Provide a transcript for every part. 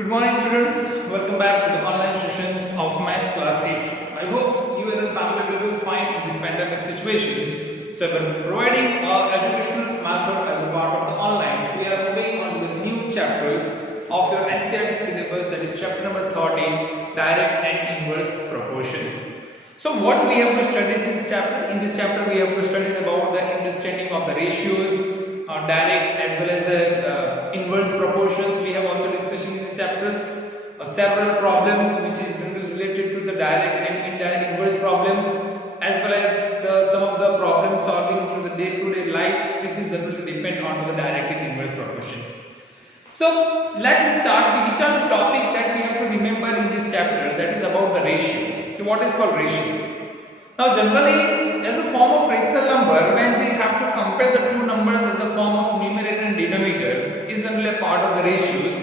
Good morning students, welcome back to the online sessions of Maths class 8. I hope you and your family will be fine in this pandemic situation. So by providing our educational smartphone as a part of the online, so we are moving on to the new chapters of your NCERT syllabus, that is chapter number 13, direct and inverse proportions. So what we have to study in this chapter? In this chapter we have to study about the understanding of the ratios, direct as well as the inverse proportions. We have also discussed in these chapters several problems which is related to the direct and indirect inverse problems, as well as some of the problem solving through the day-to-day life which is generally depend on the direct and inverse proportions. So let me start with which are the topics that we have to remember in this chapter, that is about the ratio. So what is called ratio? Now generally as a form of rational number, when we have to compare the two numbers as a form of numerator and denominator, is generally a part of the ratios.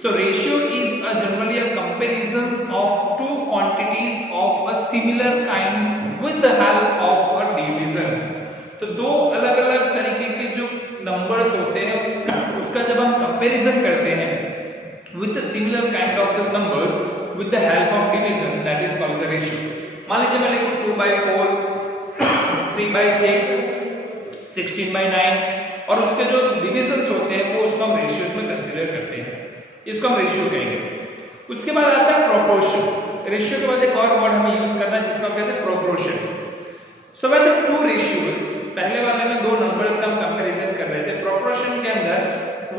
So ratio is generally a comparisons of two quantities of a similar kind with the help of a division. तो दो अलग अलग तरीके के जो numbers होते हैं उसका जब हम कंपैरिजन करते हैं with the similar kind of the numbers with the help of division, that is called the ratio. मान लीजिए मैं लिखूं 2/4, 3/6, 16/9 और उसके जो डिविजन्स होते हैं वो उसको हम रेशियोज में कंसीडर करते हैं, इसको हम रेशियो कहेंगे. उसके बाद आता है प्रोपोर्शन. रेशियो के बाद एक और वर्ड हमें यूज करना है जिसको हम कहते हैं proportion. So when the two ratios, पहले वाले में दो नंबर्स का हम कंपैरिजन कर रहे थे. प्रोपोर्शन के अंदर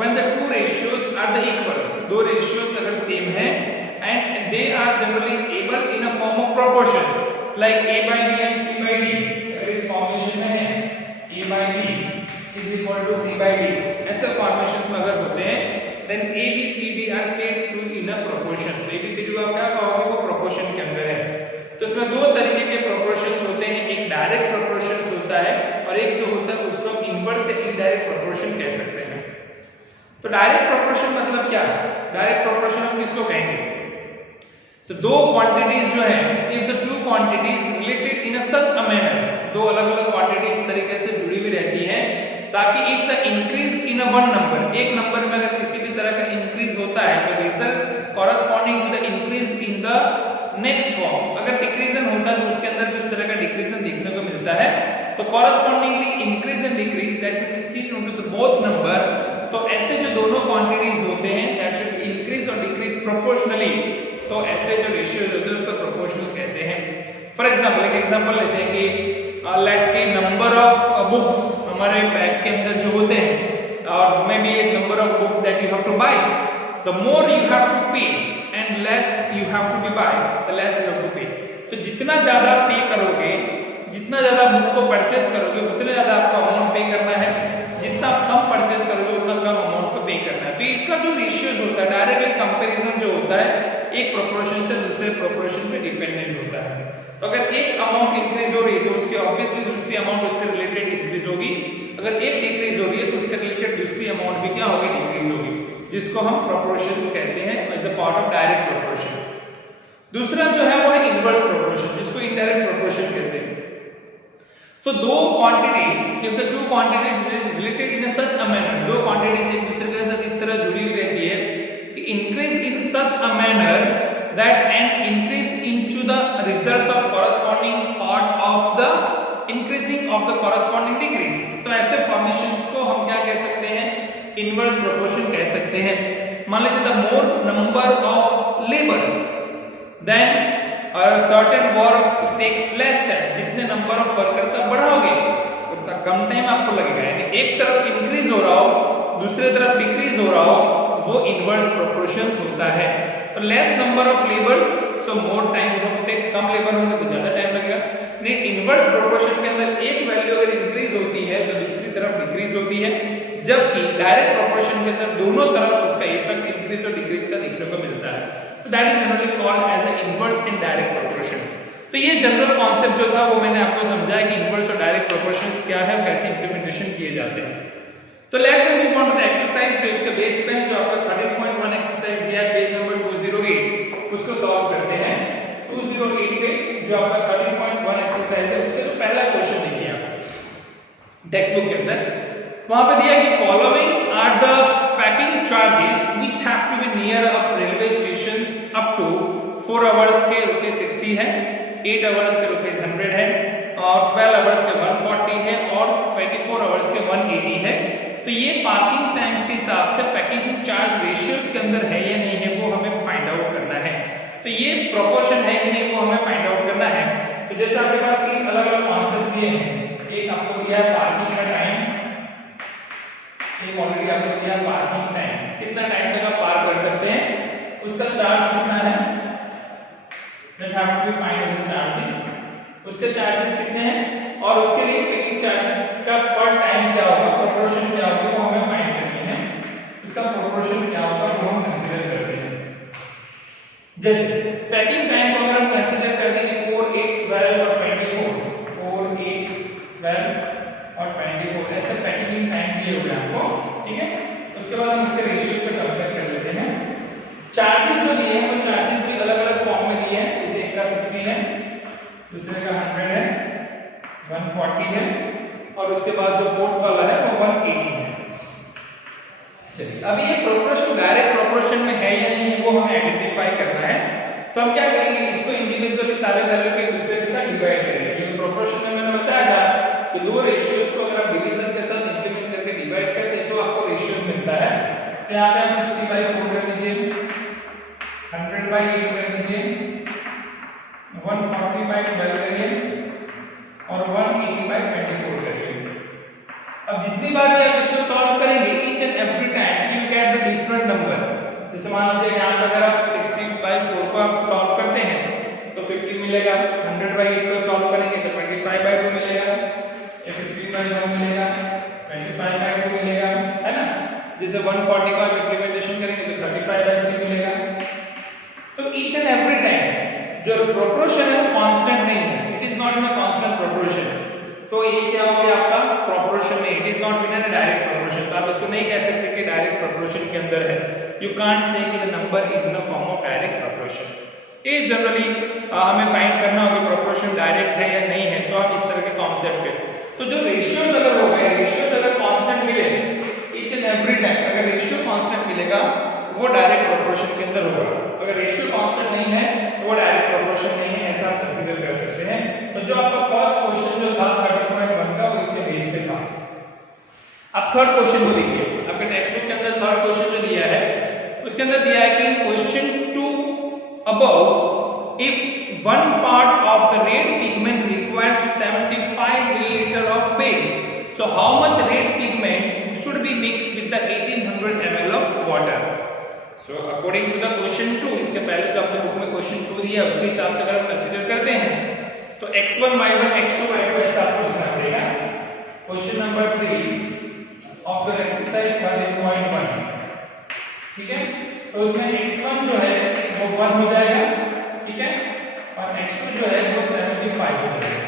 when the two ratios are the equal, दो रेशियोज अगर सेम है and they are generally able in a form of proportions like a by b and c by d. अगर इस फॉर्मेशन में है a by b is equal to c by d, ऐसे formations में अगर होते हैं then a b c d are said to in a proportion. a b c d आप क्या कहोगे, वो प्रोपोर्शन के अंदर है. तो इसमें दो तरीके के प्रोपोर्शंस होते हैं, एक डायरेक्ट प्रोपोर्शंस होता है और एक जो होता है उसको हम इनवर्स से इनडायरेक्ट प्रोपोर्शन कह सकते हैं. तो डायरेक्ट प्रोपोर्शन मतलब क्या है? डायरेक्ट प्रोपोर्शन हम किसको कहेंगे? तो दो क्वांटिटीज जो है, if the two quantities related in a such a manner, दो अलग अलग क्वांटिटी इस तरीके से जुड़ी हुई रहती हैं ताकि if the increase in a one number, एक नंबर में अगर किसी भी तरह का इंक्रीज होता है तो result corresponding to the increase in the next form, अगर डिक्रीजन होता है तो उसके अंदर भी इस तरह का डिक्रीजन देखने को मिलता है. तो correspondingly increase and decrease that will be seen into the both number. तो ऐसे जो दोनों क्वांटिटीज होते हैं दैट शुड इंक्रीज और डिक्रीज प्रोपोर्शनली, तो ऐसे जो रेशियोज होते हैं उसको प्रोपोर्शनल कहते हैं. फॉर एग्जांपल एक एग्जांपल लेते हैं कि लेट के नंबर ऑफ बुक्स हमारे बैग के अंदर जो होते हैं और मे बी एक number of books that you have to buy, the more you have to pay and less you have to be buy, the less you have to pay. तो जितना ज्यादा पे करोगे, जितना ज्यादा बुक को परचेस करोगे उतने ज्यादा आपको अमाउंट पे करना है, जितना कम परचेस करोगे उतना कम अमाउंट को पे करना है. तो इसका जो रेशियोज होता है, डायरेक्टली कंपैरिजन जो होता है एक प्रोपोर्शन से दूसरे प्रोपोर्शन पे डिपेंडेंट होता है. तो अगर एक अमाउंट इंक्रीज हो रही है तो उसके ऑब्वियसली दूसरी अमाउंट उसके रिलेटेड इंक्रीज होगी. अगर एक डिक्रीज हो रही है तो उसके रिलेटेड दूसरी अमाउंट भी क्या होगी, डिक्रीज होगी, जिसको हम प्रोपोर्शंस कहते हैं as a part of direct proportion. दूसरा जो है वो है इनवर्स प्रोपोर्शन, जिसको इनडायरेक्ट प्रोपोर्शन कहते हैं. तो दो quantities, if the two quantities is related in such a manner, दो क्वांटिटीज एक दूसरे के साथ इस तरह जुड़ी हुई रहती है कि increase in such a manner that and increase into the results of corresponding part of the increasing of the corresponding decrease. तो ऐसे फॉर्मेशंस को हम क्या कह सकते हैं, इनवर्स प्रोपोर्शन कह सकते हैं. मान लीजिए the more number of labours then और certain work takes less time, जितने नंबर ऑफ वर्कर्स आप बढ़ाओगे उतना कम टाइम आपको लगेगा. यानी एक तरफ इंक्रीज हो रहा हो दूसरे तरफ डिक्रीज हो रहा हो, वो इनवर्स प्रोपोर्शन होता है. तो less number of labours so more time you have to take, कम लेबर होंगे तो ज्यादा टाइम लगेगा. नहीं, इनवर्स प्रोपोर्शन के अंदर एक वैल्यू अगर इंक्रीज होती है तो दूसरी तरफ डिक्रीज होती है, जबकि डायरेक्ट प्रोपोर्शन के अंदर दोनों तरफ उसका इफेक्ट इंक्रीज और डिक्रीज का देखने को मिलता है. तो that is generally called as a inverse and direct proportion. तो ये जनरल कॉन्सेप्ट जो था वो मैंने आपको समझाया कि इनवर्स और डायरेक्ट प्रोपोर्शंस क्या है, कैसे इंप्लीमेंटेशन किए जाते हैं. तो let me move on to the exercise जो इसके बेस पे है, जो आपका 13.1 एक्सरसाइज दिया है पेज नंबर 208, उसको सॉल्व करते हैं. 208 पे जो आपका 13.1 एक्सरसाइज है उसका जो पहला क्वेश्चन देखिए आप टेक्स्ट बुक के अंदर, वहां पे दिया कि following are the packing charges which have to be near of railway roadways stations up to 4 hours के ₹60 है, 8 आवर्स के ₹100 है, और 12 आवर्स के 140 है, और 24 आवर्स के 180 है। तो ये पार्किंग टाइम्स के हिसाब से पैकेजिंग चार्ज रेशियोज के अंदर है या नहीं है वो हमें फाइंड आउट करना है। तो ये प्रोपोर्शन है कि नहीं वो हमें फाइंड आउट करना है। तो जैसे आपके पास 3 अलग-अलग कॉन्सेप्ट दिए हैं, एक आपको दिया है पार्किंग का टाइम, एक ऑलरेडी आपको दिया है पार्किंग टाइम, कितना टाइम तक आप पार्क कर सकते हैं, उसका चार्ज कितना है, that have to be find the charges, उसके चार्जेस कितने हैं, और उसके लिए पेकिंग चार्जेस का पर टाइम क्या होगा, प्रोपोर्शन क्या होगा वो हमें फाइंड करनी है। इसका प्रोपोर्शन क्या होगा वो हम कंसीडर करते हैं। जैसे पैकिंग टाइम को अगर हम कंसीडर कर देंगे 4, 8, 12 और 24, 4, 8, 12 और 24 ऐसे पैकिंग टाइम दिए हुए हैं आपको, ठीक है। उसके बाद हम उसके रेशियोज को कंपेयर कर लेते हैं। चार्जेस जो दिए हैं वो चार्जेस भी अलग-अलग फॉर्म में दिए हैं, जैसे एक का 60 है, दूसरे का 100 है, 140 है, और उसके बाद जो फोर्थ वाला है वो 180 है। चलिए अब ये प्रोपोर्शन डायरेक्ट प्रोपोर्शन में है या नहीं वो हमें आइडेंटिफाई करना है। तो हम क्या करेंगे, इसको इंडिविजुअली सारे वैल्यू को एक दूसरे के साथ डिवाइड करेंगे। ये प्रोपोर्शन में मैंने बताया था कि दो रेशियोज को अगर आप डिवीजन के साथ इंप्लीमेंट करके डिवाइड करते हैं तो आपको रेशियो मिलता है। तो यहाँ पे आप 60/4 कर दीजिए, 100/8 कर दीजिए, 140/12 करिए, और 180/24 करिए। अब जितनी बार भी आप इसको सॉल्व करेंगे each and every time you get the different number. जैसे मान लीजिए यहाँ पर अगर आप 60/4 को आप सॉल्व करते हैं तो 50 मिलेगा, 100/8 को सॉल्व करेंगे तो 25/2 मिलेगा, 15/2 मिलेगा, 25/2 मिलेगा, है ना। जैसे 140 का इंप्लीमेंटेशन करेंगे तो 35/3 मिलेगा। तो ईच एंड एवरी टाइम जो प्रोपोर्शन है वो कांस्टेंट नहीं है, it is not in a constant proportion. तो ये क्या हो गया आपका प्रोपोर्शन नहीं, it is not in a direct proportion. तो आप इसको नहीं कह सकते कि डायरेक्ट प्रोपोर्शन के अंदर है, यू कांट से कि the number is in a form of direct proportion. ये जनरली हमें फाइंड करना होगा प्रोपोर्शन डायरेक्ट है या नहीं है, तो आप इस तरह के कॉन्सेप्ट है। तो जो रेशियोज अगर हो गए, रेशियोज अगर कांस्टेंट मिले ईच एंड एवरी टाइम, अगर रेशियो कांस्टेंट मिलेगा वो डायरेक्ट प्रोपोर्शन के अंदर होगा। अगर रेशियो कांस्टेंट नहीं है तो वो डायरेक्ट प्रोपोर्शन नहीं है, ऐसा आप कंसीडर कर सकते हैं। तो जो आपका फर्स्ट क्वेश्चन जो था 30.1 का वो इसके बेस पे था। अब थर्ड क्वेश्चन को देखिए, आपके टेक्स्ट बुक के अंदर थर्ड क्वेश्चन जो दिया है उसके अंदर दिया है कि question 2 above if one part of the red pigment requires 75 milliliter of base, so how much red pigment should be mixed with the 1800 ml of water? So according to the question 2, इसके पहले जो आपने book में question 2 दिया है उसके हिसाब से अगर हम कंसीडर करते हैं तो x1 y1 x2 y2 ऐसा आपको लिखना पड़ेगा। Question number 3 of your exercise 13.1, ठीक है। तो उसमें x1 जो है वो 1 हो जाएगा, ठीक है, और x2 जो है वो 75 हो जाएगा।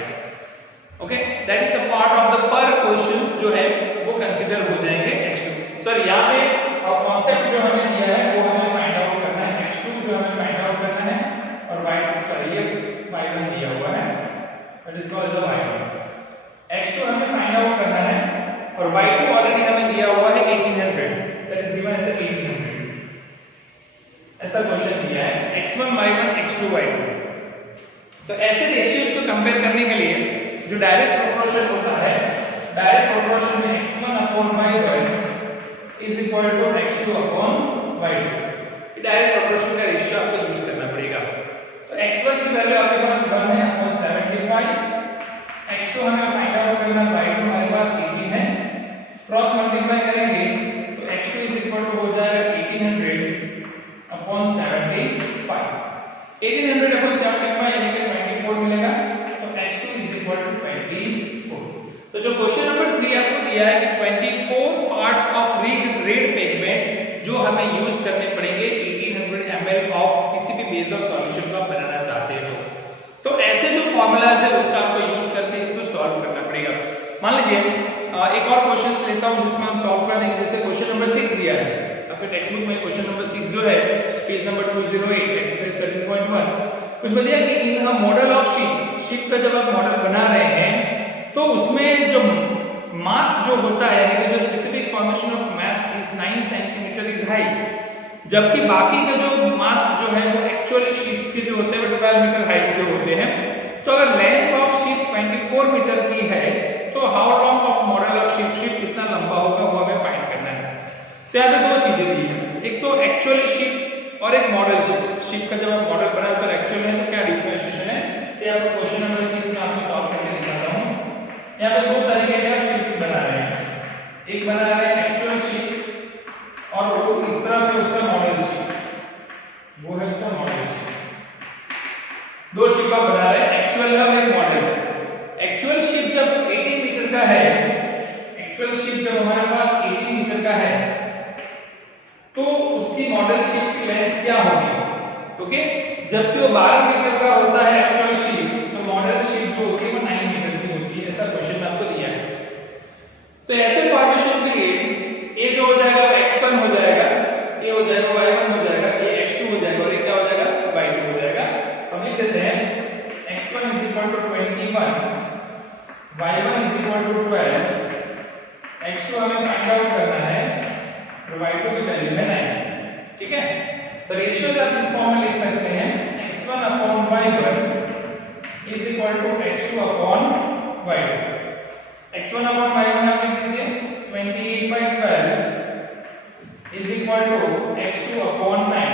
Okay, that is a part of the पर क्वेश्चन जो है वो कंसीडर हो जाएंगे x2। सर यहाँ पे कॉन्सेप्ट जो हमें दिया है वो हमें फाइंड आउट करना है, x2 जो हमें फाइंड आउट करना है, और y2 सॉरी ये y1 दिया हुआ है, that is called the y1। x2 हमें फाइंड आउट करना है और y2 ऑलरेडी हमें दिया हुआ है 1800, दैट इज गिवन एज 1800। ऐसा क्वेश्चन दिया है x1 y1 x2 y2। तो ऐसे रेशियोज को कंपेयर करने के लिए जो डायरेक्ट प्रोपोर्शन होता है, डायरेक्ट प्रोपोर्शन में x1/y1 is equal to x2/y2, direct proportion का रेशियो आपको यूज करना पड़ेगा। तो x1 की वैल्यू आपके पास 1 है अपॉन 75, x2 हमें फाइंड आउट करना है, y2 हमारे पास 18 है, क्रॉस मल्टीप्लाई करेंगे तो x2 इज इक्वल टू हो जाएगा 1800 अपॉन 75, 1800 अपॉन 75 यानी कि 24 मिलेगा, तो x2 इज इक्वल टू 24। तो जो क्वेश्चन नंबर 3 आपको दिया है कि 24 पार्ट्स ऑफ रेड पिगमेंट जो हमें यूज करने पड़ेंगे 1800 ml ऑफ किसी भी बेस ऑफ सॉल्यूशन को आप बनाना चाहते हो, तो ऐसे जो फार्मूलाज है उसका आपको यूज करके इसको सॉल्व करना पड़ेगा। मान लीजिए एक और क्वेश्चन लेता हूं जिसमें हम सॉल्व कर देंगे। जैसे क्वेश्चन नंबर 6 दिया है आपके टेक्स्ट बुक में, क्वेश्चन नंबर 6 जो है पेज नंबर 208 एक्सरसाइज 13.1, उसमें दिया कि इन अ मॉडल ऑफ शिप का जब आप मॉडल बना रहे हैं तो उसमें जो मास जो होता है यानी कि जो specific formation of mass is 9 centimetre is high, जबकि बाकी का जो मास्ट जो है वो एक्चुअली शिप्स के जो होते हैं वो 12 मीटर हाइट के होते हैं। तो अगर लेंथ ऑफ शिप 24 मीटर की है तो how long off model of ship कितना लंबा होगा वो हमें फाइंड करना है। तो यहाँ पे दो चीजें दी हैं, एक तो एक्चुअली शिप और एक मॉडल शिप का जब आप मॉडल बनाए तो एक्चुअल है तो क्या डिफरेंशिएशन है। तो यहाँ पे क्वेश्चन नंबर 6 में आपको सॉल्व करके दिखाता हूँ। यहाँ पे दो तरीके के आप शिप्स बना रहे हैं, एक बना रहे हैं एक्चुअल शिप और वो इस तरफ है उसका मॉडल शिप, वो है उसका मॉडल शिप। दो शिप आप बना रहे हैं, एक्चुअल है और एक मॉडल है। एक्चुअल शिप जब 18 मीटर का है, एक्चुअल शिप जब हमारे पास 18 मीटर का है तो उसकी मॉडल शिप की लेंथ क्या होगी, ओके। जबकि वो 12 मीटर का होता है एक्चुअल शिप तो मॉडल शिप जो होती है वो 9 मीटर की होती है। ऐसा क्वेश्चन में आपको दिया है। तो ऐसे फॉर्मेशन के लिए ये जो हो जाएगा वो x1 हो जाएगा, ये हो जाएगा y1 हो जाएगा, ये x2 हो जाएगा और ये क्या हो जाएगा y2 हो जाएगा। हम लिख देते हैं x1 = 21, y1 = 12, x2 हमें फाइंड आउट करना है और y2 की वैल्यू है 9, ठीक है। तो रेशियोज आप इस फॉर्म में लिख सकते हैं x1/y1 = x2/y2। x1/y1 आप लिख दीजिए 28/12 = x2/9।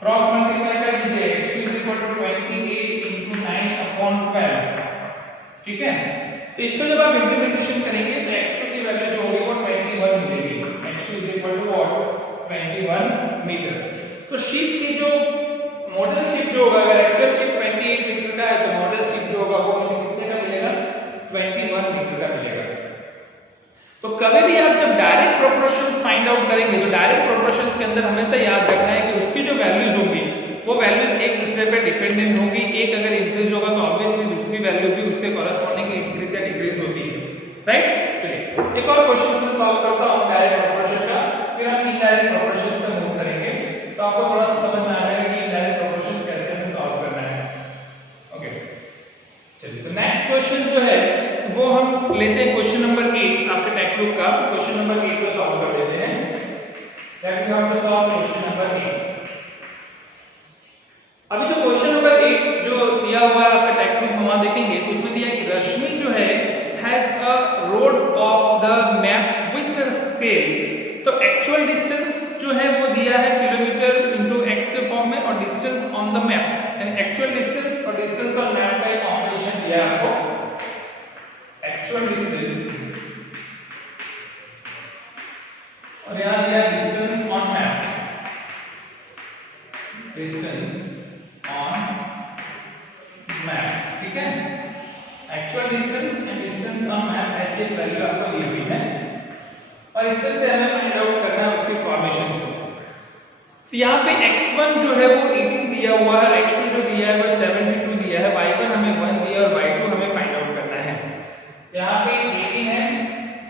क्रॉस मल्टीप्लाई कर दीजिए x2 = 28 × 9/12, ठीक है। तो इसको जब आप इंप्लीमेंटेशन करेंगे तो x2 की वैल्यू जो होगी वो 21 मिलेगी। x2 = 21 metre. तो शिप की जो मॉडल शिप जो होगा, अगर एक्चुअल शिप 28 मीटर का है तो मॉडल शिप जो होगा वो मुझे कितने का मिलेगा 21 मीटर का मिलेगा। तो कभी भी आप जब डायरेक्ट प्रोपोर्शंस फाइंड आउट करेंगे तो डायरेक्ट प्रोपोर्शंस के अंदर हमेशा याद रखना है कि उसकी जो वैल्यूज होंगी वो वैल्यूज एक दूसरे पे डिपेंडेंट होंगी। एक अगर इंक्रीज होगा तो ऑब्वियसली दूसरी वैल्यू भी उससे कॉरेस्पॉन्डिंग इंक्रीज या डिक्रीज होती है, राइट। चलिए एक और क्वेश्चन में सॉल्व करता हूं डायरेक्ट प्रोपोर्शन का, फिर हम इनडायरेक्ट प्रोपोर्शंस पे मूव करेंगे तो आपको थोड़ा सा समझ में आ जाएगा कि इनडायरेक्ट प्रोपोर्शन कैसे हमें सॉल्व करना है। ओके, चलिए तो नेक्स्ट क्वेश्चन जो है वो हम लेते हैं क्वेश्चन नंबर 8 आपके टेक्स्ट बुक का। क्वेश्चन नंबर 8 को सॉल्व कर लेते हैं। That we have to solve question number 8। अभी जो क्वेश्चन नंबर 8 जो दिया हुआ है आपके टेक्स्ट बुक में वहां देखेंगे तो उसमें दिया है कि रश्मि जो है has a road of the map with scale. तो एक्चुअल डिस्टेंस जो है वो दिया है किलोमीटर इनटू x के फॉर्म में और डिस्टेंस ऑन द मैप, यानी एक्चुअल डिस्टेंस और डिस्टेंस ऑन मैप का एक कॉम्बिनेशन दिया है आपको। एक्चुअल डिस्टेंस और यहां दिया है distance on map, distance on map, ठीक है। Actual distance and distance on map ऐसी एक वैल्यू आपको दी हुई है और इसमें से हमें फाइंड आउट करना है उसकी फॉर्मेशन को। तो यहाँ पे x1 जो है वो 18 दिया हुआ है, x2 जो दिया है वो 72 दिया है, y1 हमें 1 दिया और y2 हमें फाइंड आउट करना है। यहाँ पे 18 है,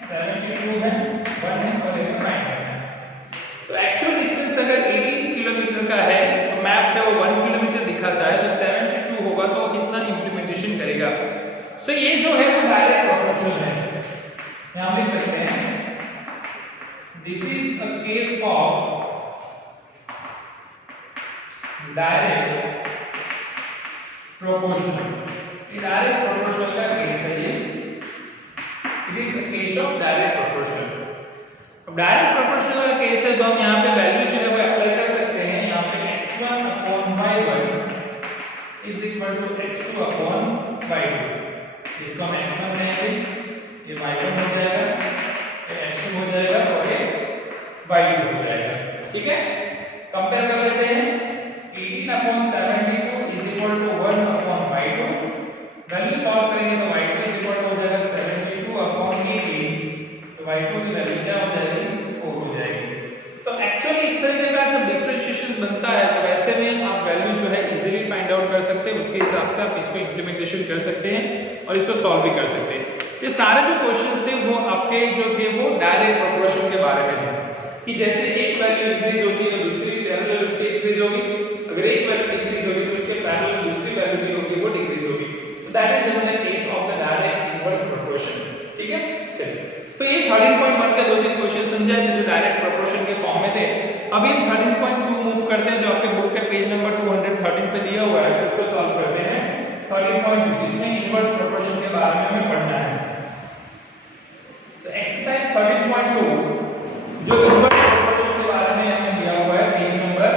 72 है, 1 है और हमें फाइंड करना है। तो एक्चुअल डिस्टेंस अगर 18 किलोमीटर का है तो मैप पे वो 1 किलोमीटर दिखाता है, तो 72 होगा तो कितना इंप्लीमेंटेशन करेगा। सो ये जो है वो डायरेक्ट प्रोपोर्शनल है। यहाँ लिख सकते हैं this is a case of direct proportional. ये डायरेक्ट प्रोपोर्शनल का केस है ये। It is a case of direct proportional. अब डायरेक्ट प्रोपोर्शनल का केस है तो हम यहाँ पे वैल्यू जो है वो अप्लाई कर सकते हैं। यहाँ पे x1/y1 = x2/y2। इसको हम x1 लेंगे, ये y1 हो जाएगा, ये x2 हो जाएगा और ये y2 हो जाएगा, ठीक है। कंपेयर कर लेते हैं 18/72 = 1/y2। वैल्यू सॉल्व करेंगे तो y2 हो जाएगा 72/18, तो y2 की वैल्यू क्या हो जाएगी 4 हो जाएगी। तो एक्चुअली इस तरीके का जब डिफरेंशिएशन बनता है तो वैसे में आप वैल्यू जो है इजीली फाइंड आउट कर सकते हैं, उसके हिसाब से आप इसको इंप्लीमेंटेशन कर सकते हैं और इसको सॉल्व भी कर सकते हैं। ये सारे जो क्वेश्चंस थे वो आपके जो थे वो डायरेक्ट प्रोपोर्शन के बारे में थे कि जैसे एक वैल्यू इंक्रीज होगी तो दूसरी पैरेलल उसकी इंक्रीज होगी, अगर एक वैल्यू डिक्रीज होगी तो उसके पैरेलल दूसरी वैल्यू भी होगी वो डिक्रीज होगी। That is the case of the direct inverse proportion, ठीक है। चलिए तो ये 13.1 के 2-3 क्वेश्चन समझाए थे जो डायरेक्ट प्रोपोर्शन के फॉर्म में थे। अभी हम 13.2 मूव करते हैं, जो आपके बुक के पेज नंबर 213 पे दिया हुआ है, उसको सॉल्व करते हैं। 13.2 जिसमें इनवर्स प्रोपोर्शन के बारे में हमें पढ़ना है। तो एक्सरसाइज 13.2 जो इनवर्स प्रोपोर्शन के बारे में हमें दिया हुआ है पेज नंबर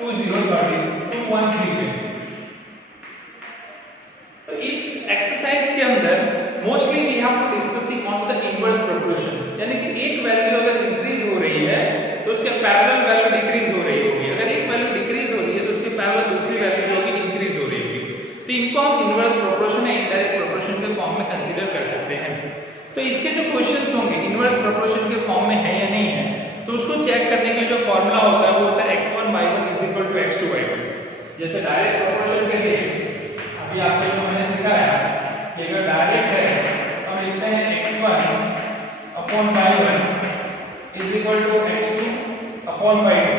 213 पे। तो इस एक्सरसाइज के अंदर mostly we have to discussing on the inverse proportion, यानी कि एक वैल्यू अगर इंक्रीज हो रही है तो उसके पैरेलल वैल्यू डिक्रीज हो रही होगी, अगर एक वैल्यू डिक्रीज हो रही है तो उसके पैरेलल दूसरी वैल्यू जो होगी इंक्रीज हो रही होगी। तो इनको हम इनवर्स प्रोपोर्शन या इनडायरेक्ट प्रोपोर्शन के फॉर्म में कंसीडर कर सकते हैं। तो इसके जो क्वेश्चंस होंगे इनवर्स प्रोपोर्शन के फॉर्म में है या नहीं है, तो उसको चेक करने के लिए जो फॉर्मूला होता है वो होता है x1y1 = x2y2। जैसे डायरेक्ट प्रोपोर्शन के लिए अभी आपको जो मैंने सिखाया कि अगर डायरेक्ट है तो हम लिखते हैं x1/y1 = x2/y2।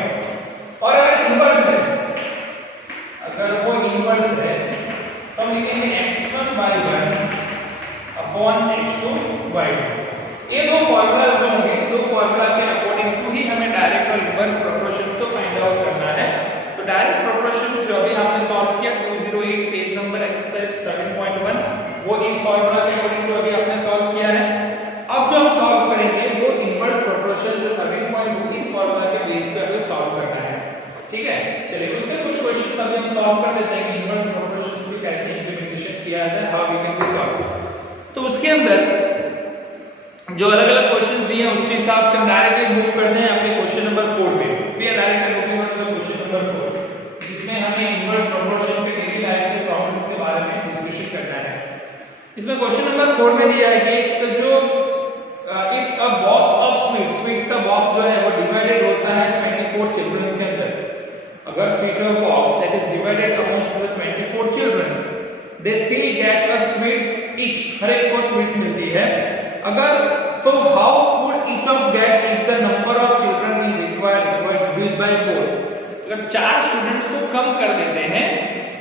और अगर इनवर्स है, अगर वो इनवर्स है तो हम लिखेंगे x1/y1 x2/y2। ये दो फॉर्मूलाज जो होंगे, इस दो फॉर्मूला के अकॉर्डिंग टू ही हमें डायरेक्ट और इनवर्स प्रोपोर्शन को फाइंड आउट करना है। तो डायरेक्ट प्रोपोर्शन जो अभी हमने सॉल्व किया 208 पेज नंबर एक्सरसाइज 13.1, वो इस फॉर्मूला के अकॉर्डिंग जो अभी आपने सॉल्व किया है। अब जो हम सॉल्व करेंगे वो इनवर्स प्रोपोर्शन जो 13.2 इस फॉर्मूला के बेस पे हमें सॉल्व करना है। ठीक है, चलिए उसके कुछ क्वेश्चंस अभी हम सॉल्व कर देते हैं कि इनवर्स प्रोपोर्शन को कैसे इंप्लीमेंटेशन किया जाता है, how we can be solve. तो उसके अंदर जो अलग-अलग क्वेश्चंस दिए हैं उसके हिसाब से हम डायरेक्टली मूव करते हैं अपने क्वेश्चन नंबर 4 पे। We are directly moving on to question number 4, जिसमें हमें इनवर्स प्रोपोर्शन के डेली लाइफ के प्रॉब्लम्स के बारे में डिस्कशन करना है। इसमें क्वेश्चन नंबर 4 में दिया है कि जो if a box of sweet का बॉक्स जो है वो डिवाइडेड होता है 24 चिल्ड्रंस के अंदर, अगर sweet of box that is divided amongst the 24 childrens, they still get a sweets each, हर एक को स्वीट्स मिलती है। अगर तो how would each of get if the number of children in required reduce by 4। अगर 4 स्टूडेंट्स को कम कर देते हैं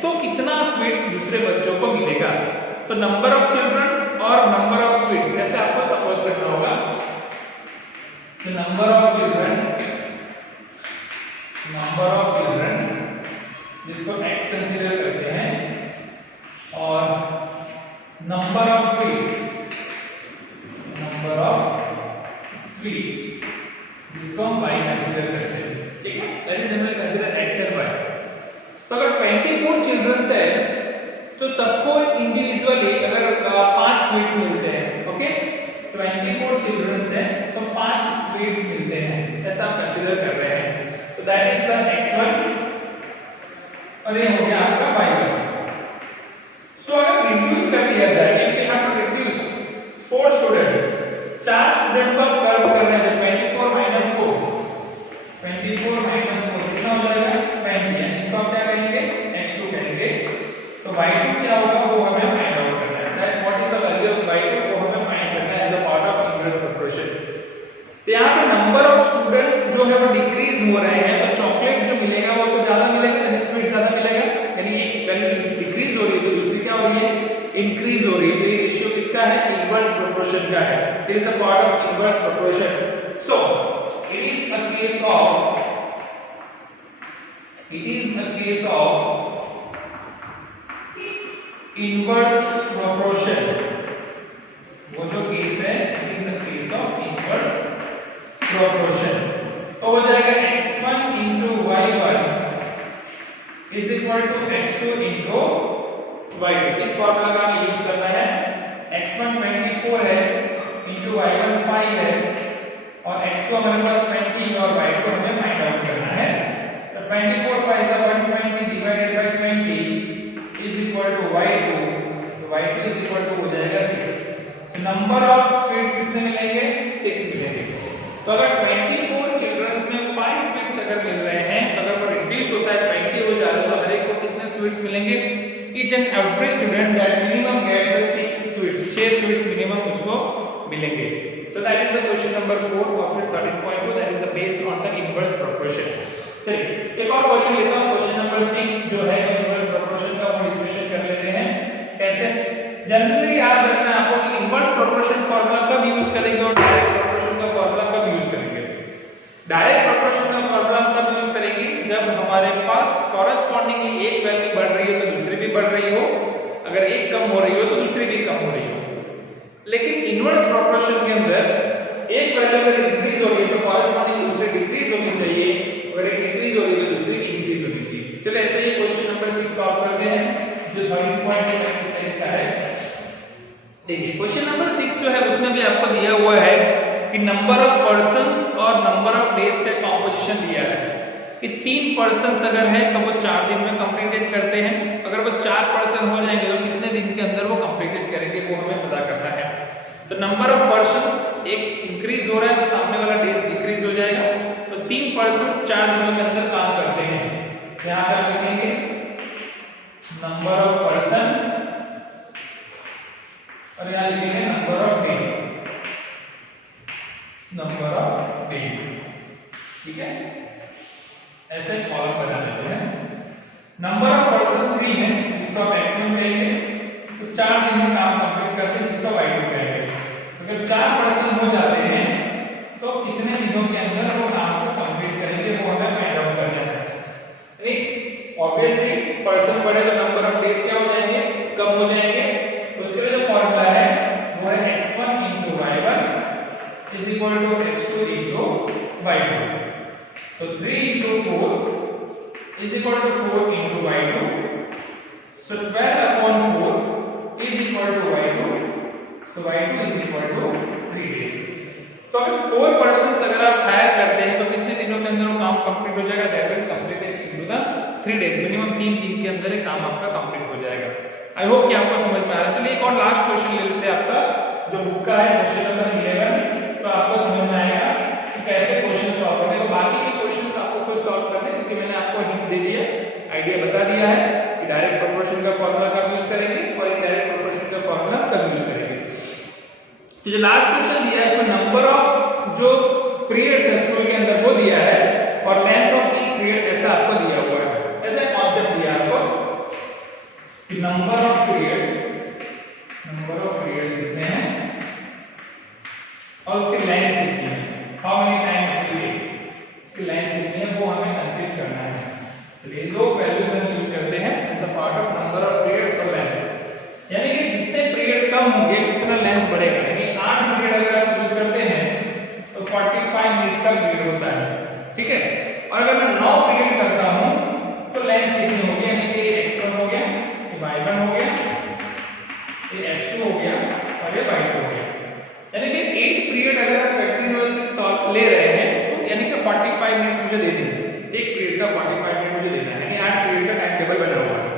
तो कितना स्वीट्स दूसरे बच्चों को मिलेगा। तो नंबर ऑफ चिल्ड्रन और नंबर ऑफ स्वीट्स ऐसे आपको सपोज करना होगा। सो नंबर ऑफ चिल्ड्रन जिसको x कंसीडर करते हैं, और नंबर ऑफ स्वीट जिसको हम y कंसीडर करते हैं। ठीक है, that is generally consider x and y। तो अगर 24 चिल्ड्रंस है तो सबको इंडिविजुअली अगर 5 स्वीट्स मिलते हैं, ओके, 24 चिल्ड्रंस है तो 5 स्वीट्स मिलते हैं, ऐसा आप कंसीडर कर रहे हैं। तो दैट इज द x1 और ये हो गया आपका y1। सो अगर रिड्यूस कर दिया जाए, if we have to reduce 4 students, 4 student को कर्व कर रहे हैं, 24 - 4 कितना हो जाएगा 20 है। इसको आप क्या करेंगे x2 करेंगे। तो y2 क्या होगा वो हमें फाइंड आउट करना है। That what is the value of y2 वो हमें फाइंड करना है as a part of inverse proportion. तो यहाँ पे नंबर ऑफ स्टूडेंट्स जो है वो डिक्रीज हो रहे हैं, तो चॉकलेट जो मिलेगा वो तो ज्यादा मिलेगा, यानी स्वीट ज्यादा मिलेगा, यानी एक वैल्यू डिक्रीज हो रही है तो दूसरी क्या हो रही है इंक्रीज हो रही है। तो ये रेशियो किसका है इनवर्स प्रोपोर्शन का है। It is a part of inverse proportion. So it is a case of inverse proportion। वो जो केस है it is a case of inverse proportion। तो हो जाएगा x1 into y1 is equal to x2 into y2। इस formula का हमें use करना है। x1 24 है into y1 5 है और x2 हमारे पास 20 और y2 हमें फाइंड आउट करना है। तो 24 5 120 divided by 20 is equal to y2। तो y2 इज इक्वल टू हो जाएगा 6। तो नंबर ऑफ स्वीट्स कितने मिलेंगे 6 मिलेंगे। तो अगर 24 चिल्ड्रंस में 5 स्वीट्स अगर मिल रहे हैं, अगर वो रिड्यूस होता है 20 हो जाएगा, तो हर एक को कितने स्वीट्स मिलेंगे, each and every student that minimum get the 6 sweets, 6 sweets minimum उसको मिलेंगे। So that is the question number 4 of 13.2, that is the based on the inverse proportion। चलिए एक और क्वेश्चन लेता हूं, क्वेश्चन नंबर 6 जो है इनवर्स प्रोपोर्शन का वो डिस्कशन कर लेते हैं। कैसे जनरली याद रखना है आपको कि इनवर्स प्रोपोर्शन फार्मूला कब यूज करेंगे और डायरेक्ट प्रोपोर्शन का फार्मूला कब यूज करेंगे। डायरेक्ट प्रोपोर्शन प्रोपोर्शन का फॉर्मूला हम तब यूज करेंगे जब हमारे पास कॉरेस्पॉन्डिंगली एक वैल्यू बढ़ रही हो तो दूसरी भी बढ़ रही हो, अगर एक कम हो रही हो तो दूसरी भी कम हो रही हो। लेकिन इनवर्स प्रोपोर्शन के अंदर एक वैल्यू अगर इंक्रीज हो रही है तो कॉरेस्पॉन्डिंग दूसरी डिक्रीज होनी चाहिए, अगर एक डिक्रीज हो रही है तो दूसरी इंक्रीज होनी चाहिए। चलो ऐसे ही क्वेश्चन नंबर 6 सॉल्व करते हैं जो 13.2 एक्सरसाइज का है। देखिए क्वेश्चन नंबर 6 जो है उसमें भी आपको दिया हुआ है कि नंबर ऑफ पर्संस और नंबर ऑफ डेज का कॉम्पोजिशन दिया है कि 3 पर्संस अगर हैं तो वो 4 दिन में कंप्लीटेड करते हैं, अगर वो 4 पर्सन हो जाएंगे तो कितने दिन के अंदर वो कंप्लीटेड करेंगे वो हमें पता करना है। तो नंबर ऑफ पर्संस एक इंक्रीज हो रहा है तो सामने वाला डेज डिक्रीज हो जाएगा, तो 3 पर्संस 4 दिनों के अंदर काम करते हैं। यहां पे आप लिखेंगे नंबर ऑफ पर्सन और यहां लिखेंगे number of days, number of days, ठीक है। ऐसे कॉलम बना देते हैं। नंबर ऑफ पर्सन 3 है, इसको आप x1 कहेंगे, तो 4 दिन में काम कंप्लीट करते हैं, जिसको y2 कहेंगे। अगर 4 पर्सन हो जाते हैं तो कितने दिनों के अंदर वो काम को कंप्लीट करेंगे वो हमें फाइंड आउट करना है। यानी ऑब्वियसली पर्सन बढ़े तो नंबर ऑफ डेज क्या हो जाएंगे, कम हो जाएंगे। उसके लिए जो फॉर्मूला है वो है x1 * y1 is equal to x2 * y2। So 3 * 4 is equal to 4 * y2. So 12/4 is equal to y2. So y2 is equal to 3 days. तो अगर 4 पर्सन्स अगर आप हायर करते हैं तो कितने दिनों के अंदर वो काम कंप्लीट हो जाएगा? That will complete in the 3 days, minimum 3 दिन के अंदर ये काम आपका कंप्लीट हो जाएगा। आई होप कि आपको समझ में आ रहा है। चलिए एक और लास्ट क्वेश्चन ले लेते हैं आपका जो बुक का है क्वेश्चन नंबर 11, तो आपको समझ में आएगा कि कैसे क्वेश्चन सॉल्व करने। तो बाकी के क्वेश्चंस आपको खुद सॉल्व करने, क्योंकि मैंने आपको हिंट दे दिया, आइडिया बता दिया है कि डायरेक्ट प्रोपोर्शन का फार्मूला कब यूज करेंगे और इनडायरेक्ट प्रोपोर्शन का फार्मूला कब यूज करेंगे। तो जो लास्ट क्वेश्चन दिया है इसमें नंबर ऑफ जो पीरियड्स है स्कूल के अंदर वो दिया है और लेंथ ऑफ ईच पीरियड ऐसा आपको दिया हुआ है। ऐसा कॉन्सेप्ट दिया आपको कि नंबर ऑफ पीरियड्स कितने हैं और उसकी लेंथ कितनी है, how many time it will take, इसकी लेंथ कितनी है वो हमें कंसीडर करना है। चलिए दो वैल्यूज हम यूज करते हैं as a part of number of periods और लेंथ। यानी कि जितने पीरियड कम होंगे उतना लेंथ बढ़ेगा। यानी 8 पीरियड अगर आप यूज करते हैं तो 45 मिनट का पीरियड होता है, ठीक है। और अगर मैं 9 पीरियड करता हूं तो लेंथ कितनी होगी, यानी कि x1 हो गया, ये y1 हो गया, ये x2 हो गया और ये y2 हो गया। यानी कि 8 पीरियड अगर आप कंटीन्यूअसली सॉल्व ले रहे हैं तो यानी कि 45 मिनट्स मुझे दे दें, एक पीरियड का 45 मिनट मुझे देना है, यानी 8 पीरियड का टाइम टेबल बना हुआ है।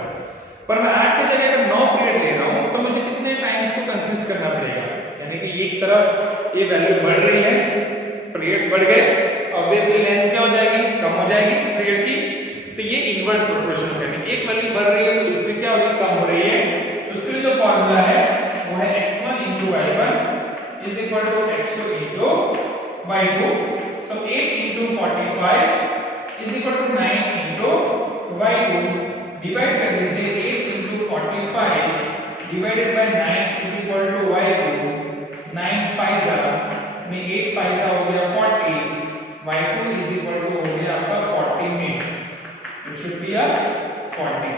पर मैं 8 की जगह अगर 9 पीरियड ले रहा हूं तो मुझे कितने टाइम्स को कंसिस्ट करना पड़ेगा। यानी कि एक तरफ ये वैल्यू बढ़ रही है, पीरियड्स बढ़ गए, ऑब्वियसली लेंथ क्या हो जाएगी, कम हो जाएगी पीरियड की। तो ये इनवर्स प्रोपोर्शनल करनी, एक वैल्यू बढ़ रही है तो दूसरी क्या हो रही है, कम हो रही है। तो उसके लिए जो फार्मूला है वो है x1 * y1 is equal to x2 * y2. So 8 * 45 is equal to 9 * y2. Divide कर दीजिए, 8 * 45 divided by 9 is equal to y2. 9 5 यानी 8 5 हो गया 40, y2 is equal to हो गया आपका 40 मिनट। It should be 40।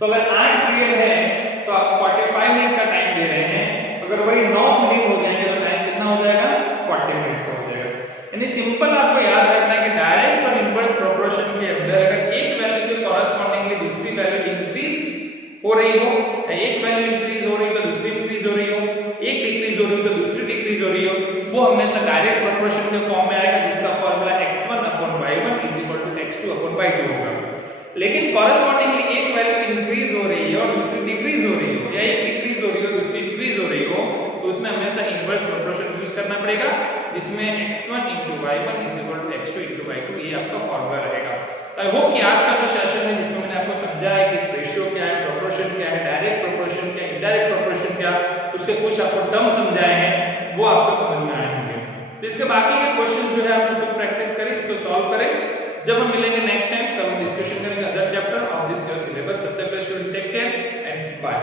तो अगर 8 पीरियड है तो आप 45 मिनट का टाइम दे रहे हैं, अगर वही 9 मिनट हो जाएंगे तो टाइम कितना हो जाएगा, 40 मिनट्स का हो जाएगा। यानी सिंपल आपको याद रखना है कि डायरेक्ट और इनवर्स प्रोपोर्शन के अंदर अगर एक वैल्यू के कॉरेस्पॉन्डिंगली दूसरी वैल्यू इंक्रीज हो रही हो, या एक वैल्यू इंक्रीज हो रही है तो दूसरी इंक्रीज हो रही हो, एक डिक्रीज हो रही हो तो दूसरी डिक्रीज हो रही हो, वो हमेशा डायरेक्ट प्रोपोर्शन के फॉर्म में आएगा, जिसका formula x1/y1 is equal to x2/y2 होगा। लेकिन कॉरेस्पॉन्डिंगली एक वैल्यू इंक्रीज हो रही है और दूसरी डिक्रीज हो रही हो, या एक डिक्रीज हो रही हो दूसरी इंक्रीज हो रही हो, तो उसमें हमेशा इनवर्स प्रोपोर्शन यूज करना पड़ेगा, जिसमें x1 * y1 is equal to x2 * y2 ये आपका फार्मूला रहेगा। आई होप कि आज का जो सेशन है जिसमें मैंने आपको समझाया है कि रेशियो क्या है, प्रोपोर्शन क्या है, डायरेक्ट प्रोपोर्शन क्या है, इनडायरेक्ट प्रोपोर्शन क्या, उसके कुछ आपको टर्म समझाए हैं, वो आपको समझ में आए होंगे। तो इसके बाकी के क्वेश्चन जो है आप खुद प्रैक्टिस करें, इसको सॉल्व करें। जब हम मिलेंगे नेक्स्ट टाइम तब हम डिस्कशन करेंगे other chapter of this your syllabus. तब तक student take care and bye.